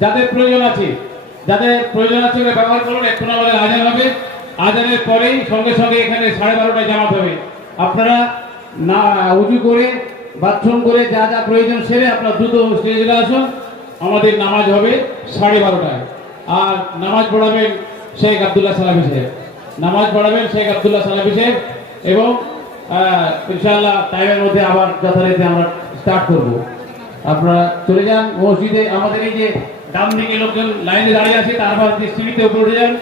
যাদের প্রয়োজন আছে, যাদের প্রয়োজন আছে ব্যবহার করুন এখন আমাদের আজান হবে। আজানের পরেই সঙ্গে সঙ্গে এখানে সাড়ে বারোটায় জামাত হবে। আপনারা না উঁচু করে, বাথরুম করে যা যা প্রয়োজন সেরে আপনারা দ্রুত স্টেজে আসুন। আমাদের নামাজ হবে সাড়ে বারোটায়। আর নামাজ পড়াবেন শেখ আবদুল্লাহ সালামি সাহেব। নামাজ পড়াবেন শেখ আবদুল্লাহ সালামি সাহেব এবং ইনশাআল্লাহ টাইমের মধ্যে আবার যথারীতি আমরা স্টার্ট করব। আপনারা চলে যান মসজিদে। আমাদের এই যে ডান দিকে লোকজন লাইনে দাঁড়িয়ে আছে তারপর সিঁড়িতে উপরে উঠে যান।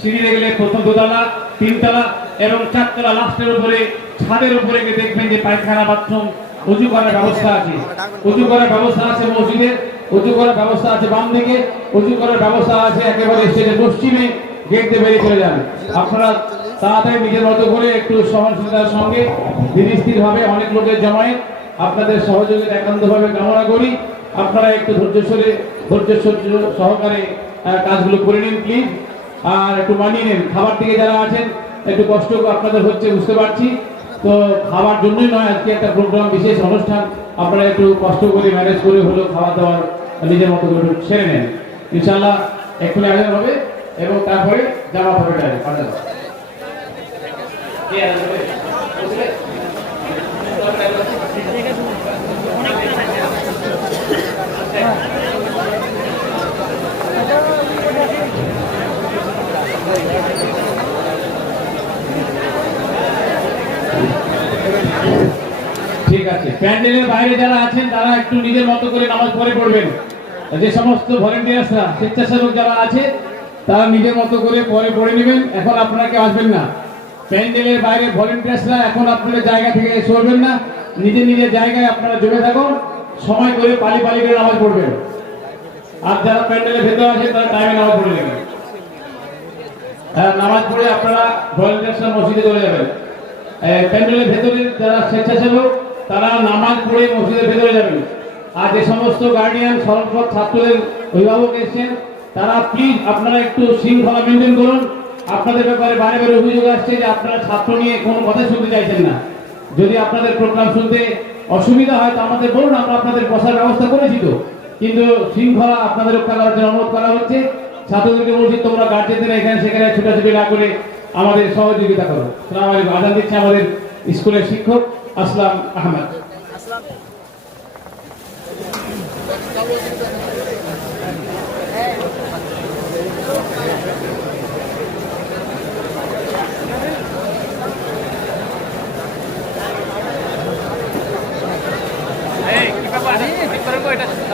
সিঁড়িতে গেলে প্রথম দোতলা, তিনতলা এবং চারতলা লাস্টের উপরে, ছাদের উপরে গিয়ে দেখবেন যে পায়খানা, বাথরুম, উঁচু করার ব্যবস্থা আছে। উঁচু করার ব্যবস্থা আছে মসজিদে, উঁচু করার ব্যবস্থা আছে বাম দিকে, উঁচু করার ব্যবস্থা আছে একেবারে স্টেজের পশ্চিমে গেট বেরিয়ে চলে যান আপনারা তাড়াতাড়ি নিজের মতো করে একটু সহনশীলতার সঙ্গে ধীর স্থির ভাবে অনেক লোকের জমায়ে আপনাদের সহযোগিতা একান্তভাবে কামনা করি। আপনারা একটু ধৈর্যস্বরে ধৈর্য সহকারে কাজগুলো করে নিন প্লিজ আর একটু মানিয়ে নিন। খাবার থেকে যারা আছেন, একটু কষ্ট আপনাদের হচ্ছে, বুঝতে পারছি। তো খাওয়ার জন্যই নয়, আজকে একটা প্রোগ্রাম বিশেষ অনুষ্ঠান। আপনারা একটু কষ্ট করে ম্যানেজ করে হলেও খাওয়া দাওয়ার নিজের মতো করে সেরে নেন। ইনশাল্লাহ এক্ষুনি আয়োজন হবে এবং তারপরে জামা হবে পাঠানো হবে? ঠিক আছে। প্যান্ডেলের বাইরে যারা আছেন, তারা একটু নিজের মতো করে নামাজ পড়ে পড়বেন। যে সমস্ত ভলেন্টিয়ার্সরা, স্বেচ্ছাসেবক যারা আছে, তারা নিজের মতো করে পরে পড়ে নেবেন। এখন আপনারা কেউ আসবেন না। প্যান্ডেলের বাইরে ভলেন্টিয়ার্সরা এখন আপনাদের জায়গা থেকে সরবেন না। নিজের নিজের জায়গায় আপনারা জমে থাকুন। সময় করে পালি পালি করে নামাজ পড়বেন। আর যারা প্যান্ডেলের ভেতরে আছে তারা টাইমে নামাজ পড়ে নেবেন। হ্যাঁ, নামাজ পড়ে আপনারা ভলেন্টিয়ার্সরা মসজিদে চলে যাবেন। প্যান্ডেলের ভেতরে যারা স্বেচ্ছাসেবক তারা নামাজ পড়ে মসজিদের ভেতরে যাবেন। আর যে সমস্ত গার্ডিয়ান সরলপথ ছাত্রদের অভিভাবক এসেছেন তারা প্লিজ আপনারা একটু শৃঙ্খলা মেনটেন করুন। আপনাদের ব্যাপারে বারে বারে অভিযোগ আসছে যে আপনারা ছাত্র নিয়ে কোনো কথা শুনতে চাইছেন না। যদি আপনাদের প্রোগ্রাম শুনতে অসুবিধা হয় তো আমাদের বলুন, আমরা আপনাদের বসার ব্যবস্থা করেছি তো। কিন্তু শৃঙ্খলা আপনাদের রক্ষা করার জন্য অনুরোধ করা হচ্ছে। ছাত্রদেরকে বলছি, তোমরা গার্জেনদের এখানে সেখানে ছুটাছুটি না করে আমাদের সহযোগিতা করো। সালাম আলাইকুম। আজান দিচ্ছে আমাদের স্কুলের শিক্ষক আসলাম আহমদ। কয়টা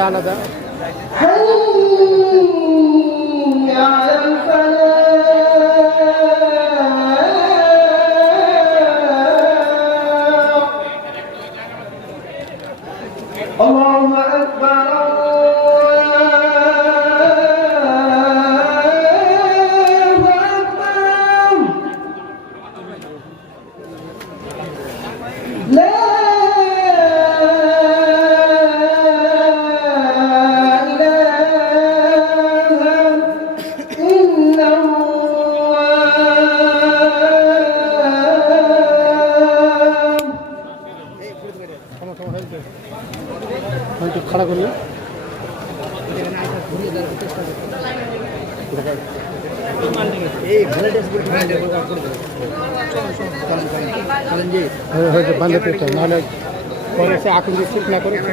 चाहना था। బంద పెట్టాను నాలుగు కొనేసి ఆకులు తీసుకుంటున్నా కొనేసి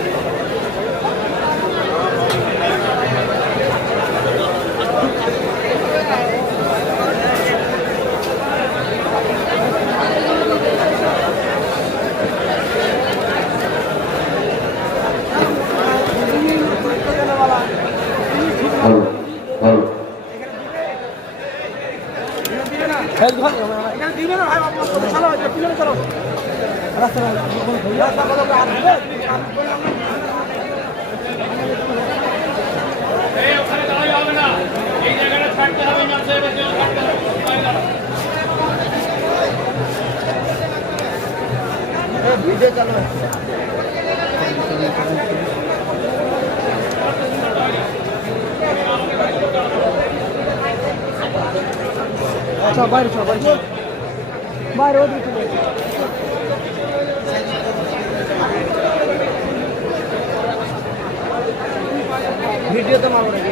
ওখানে দাঁড়ালে হবে না এই জায়গাটা ছাড়তে হবে জন্য ছাড়তে হবে ওখানে দাঁড়াও। আচ্ছা বাইরে চল বাইরে চল। বাইরে ওদিকে চলে। ভিডিও তো মারবো নাকি?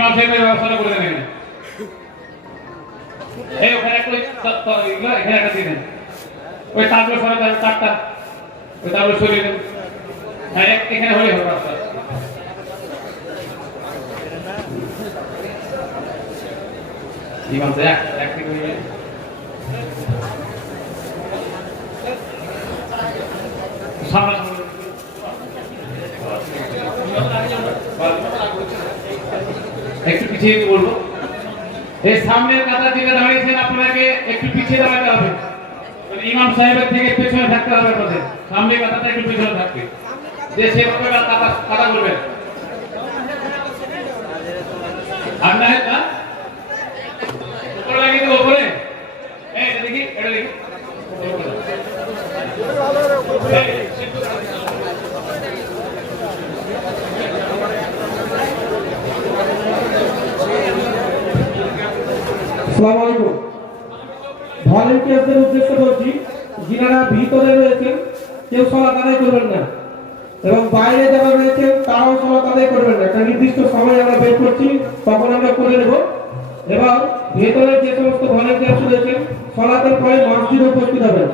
ইমাম সাহেবের ব্যবস্থাটা করে এখানে এই ওখানে একটু এখানে একটা দিয়ে ওই তারগুলো সরাতে হবে তারটা ওই তারগুলো সরিয়ে দেন। হ্যাঁ এখানে হলে হবে রাস্তা ইমাম সাহেব এক থেকে সামনে সামনে। একটু পিছিয়ে বলব। এই সামনের কাতা যেটা দাঁড়িয়েছেন, আপনাকে একটু পিছিয়ে দাঁড়াতে হবে। মানে ইমাম সাহেবের থেকে পেছনে থাকতে হবে আপনাদের। সামনে কাতাটা একটু পিছনে থাকবে। যে সেভাবে কাতা কাতা করবেন আর না হয় না উপরে লাগিয়ে দেবো উপরে এই এটা দেখি এটা দেখি আসসালামু আলাইকুম ভলেন্টিয়ারদের উদ্দেশ্য বলছি যিনারা ভিতরে রয়েছেন কেউ সলাত আদায় করবেন না এবং বাইরে যারা রয়েছেন তারাও সলাত আদায় করবেন না একটা নির্দিষ্ট সময় আমরা বের করছি তখন আমরা করে নেব এবং ভেতরে যে সমস্ত ভলেন্টিয়ার রয়েছেন সলাতের পরে মসজিদে উপস্থিত হবেন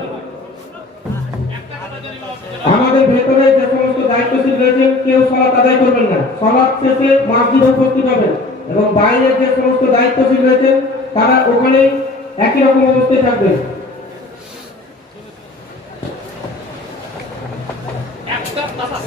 আমাদের ভেতরে যে সমস্ত দায়িত্বশীল রয়েছেন কেউ সলাত আদায় করবেন না সলাত শেষে মসজিদে উপস্থিত হবেন এবং বাইরে যে সমস্ত দায়িত্বশীল রয়েছেন তারা ওখানে একই রকম অবস্থায় থাকবেন। একটা বাবা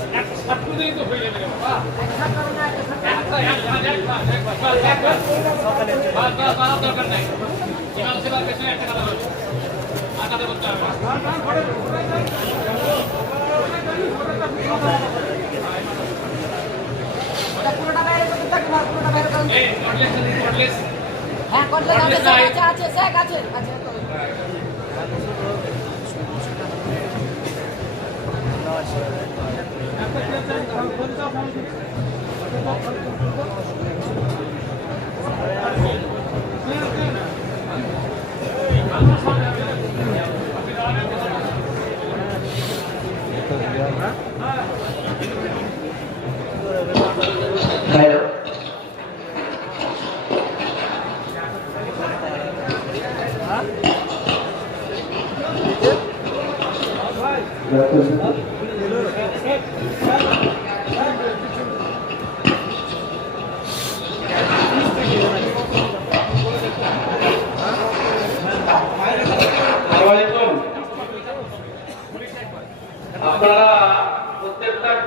হ্যাঁ করলে আছে আছে আছে স্যার আছে আছে হ্যালো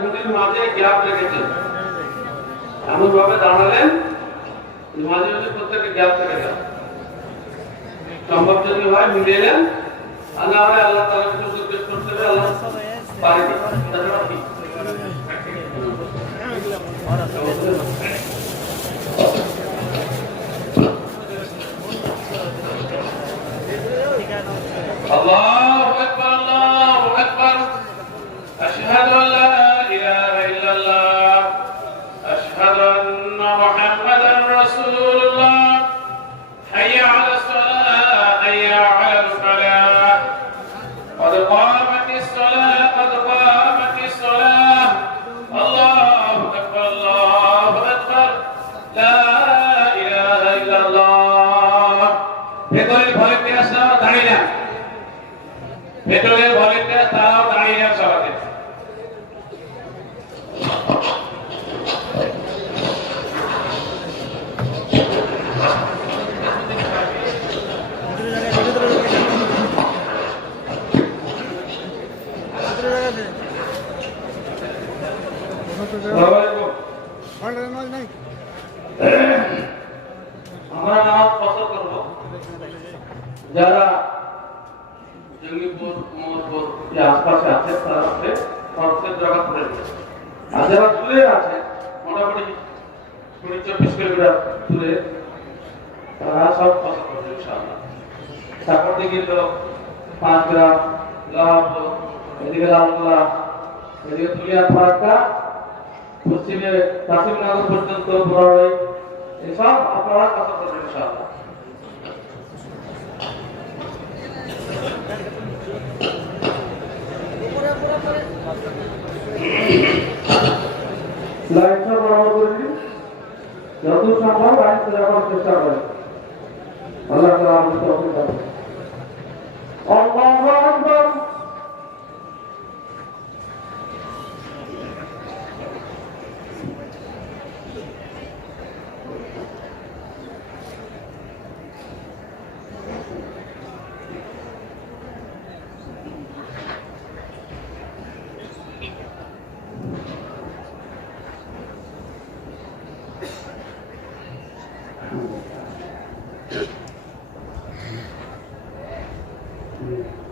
প্রত্যেকটা খুঁটির মাঝে গ্যাপ রেখেছেন এমন ভাবে দাঁড়ালেন যে মাঝে মাঝে প্রত্যেকটা গ্যাপ থেকে গেল সম্ভব যদি হয় মিলিয়ে নেন, আর না হয় আল্লাহ তালা কিছু জিজ্ঞেস করতে হবে, আল্লাহ পারেনি। তাছাড়া رسول আমরা নামাজ পছন্দ করব যারা আছে, তারা আছে আছে, মোটামুটি কুড়ি, চব্বিশ কিলোমিটার দূরে, তারা সব পছন্দ করবে, ইনশাআল্লাহ। তারপর দিকে তো পাঁচ গ্রাম লাভপুর এদিকে লালগোলা এদিকে তুলিয়া ফারাক্কা পশ্চিমে কাশিমনগর পর্যন্ত বড়াই এসব আপনারা কথা করে দেওয়ার চেষ্টা করেন। আল্লাহ Amen.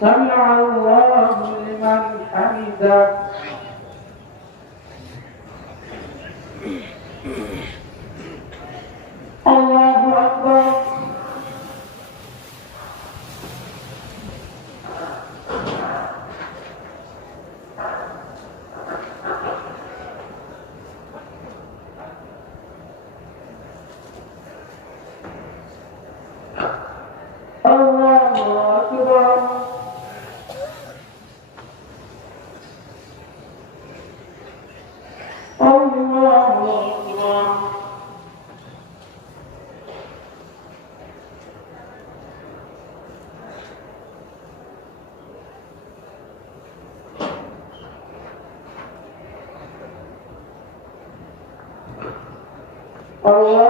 سمع الله لمن حمده. Allah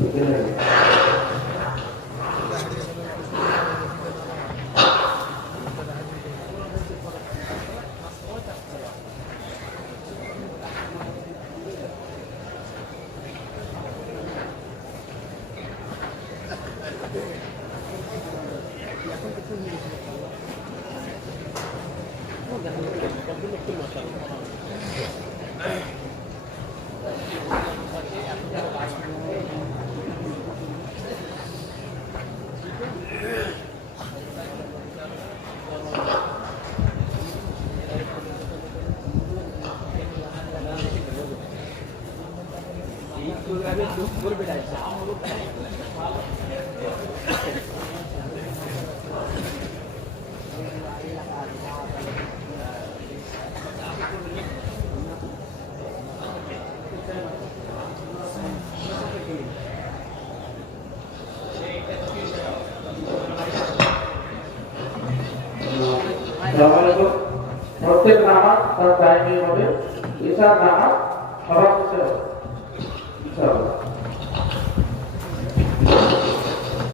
Gracias. প্রত্যেক নামাজ তার টাইমে হবে। এছাড়া নামাজ